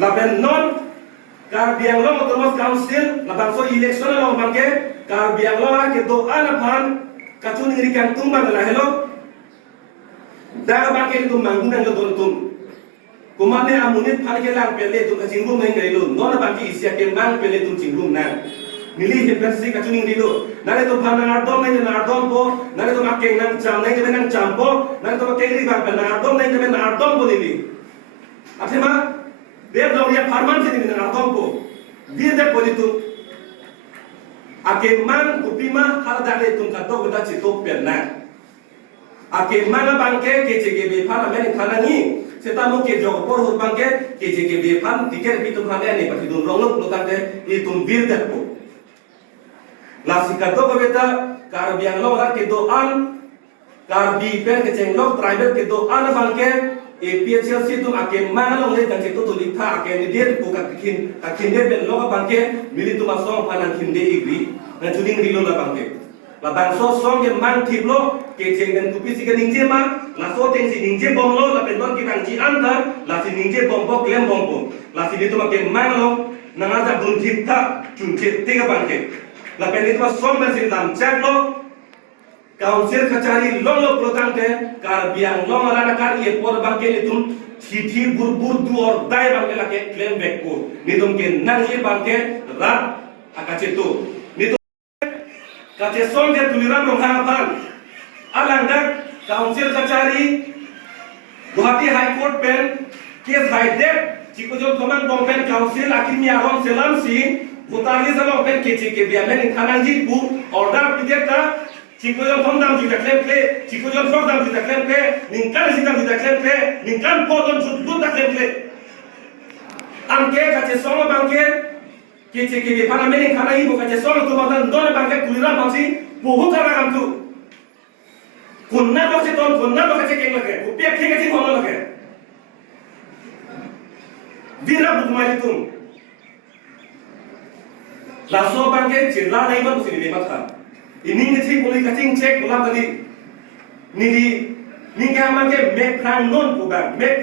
laben non Karbiang long otomos council labang so election long bangke Karbiang long ke do anapan kacun ngirikan tumbang la hello daga bangke itu manggunang ke tontum kumane amunit phalke lang pele tu kacingrum ngai ngailu nona bangki isya ke mang pele tu cingrum na mili hempensi kacun ngirilu nare to phana ardom nai na ardom po nare to makke nang cham nai nang champo nare to makke ngiri bang na ardom nai na ardom bolili athema Biar dong ya farman sini dengan atomku, biar dia politu. Ake man kupima hal dari itu kado kita citok pernah. Ake mana bangke KCGB pan Amerika kanangi, setamu ke Joko Por bangke KCGB pan tiket itu kan ini pasti dun ronglok lutan deh itu biar dia po. Nasi kado kita karbiang lo lah kedoan, karbi per kecenglok tribal kedoan bangke. APHL situ ake mana long le dan situ tulik tha ake ni dia bukan kin dia ben lo bangke mili tu masong panan kin dia igri na juding rilo la bangke la bang so song ke man tip lo ke cheng dan kupi si ke ningje ma la so teng si ningje bom lo la ben don ki bang ji anta la si ningje bom bo klem bom bo la si itu make man lo na ngaja bun tip tha chun che tiga bangke la ben itu song ben si dam chat lo Council kacari long lo protante karbiang long ala kar ye por bangke nitum thithi bur duor dai bangke lake claim back ko nitum ke nang ye bangke rat akache to nitum kache song de tuliram rong hapan alanda council kacari Guwahati High Court pen case high dep chikojon command bomben council akimia ron selam si butali salo pen keche ke biamen thananji bu order pideta Cikojon fondam tidak klaim ke, cikojon fondam tidak klaim ke, ningkan sidam tidak klaim ke, ningkan podon sudut tak klaim ke. Angke kace songo bangke, kece kebe parlemen kana ibu kace songo tu badan dona bangke kulira bangsi, buhu kara kamtu. Kunna bangsi ton kunna bangke keng lage, upia keng kace hono lage. Dira bukumai tum. Laso bangke jela nai bang sini mata. Ini ngecek boleh kacing cek ulang tadi. Nini, ninggal mangke mek prang non bukan mek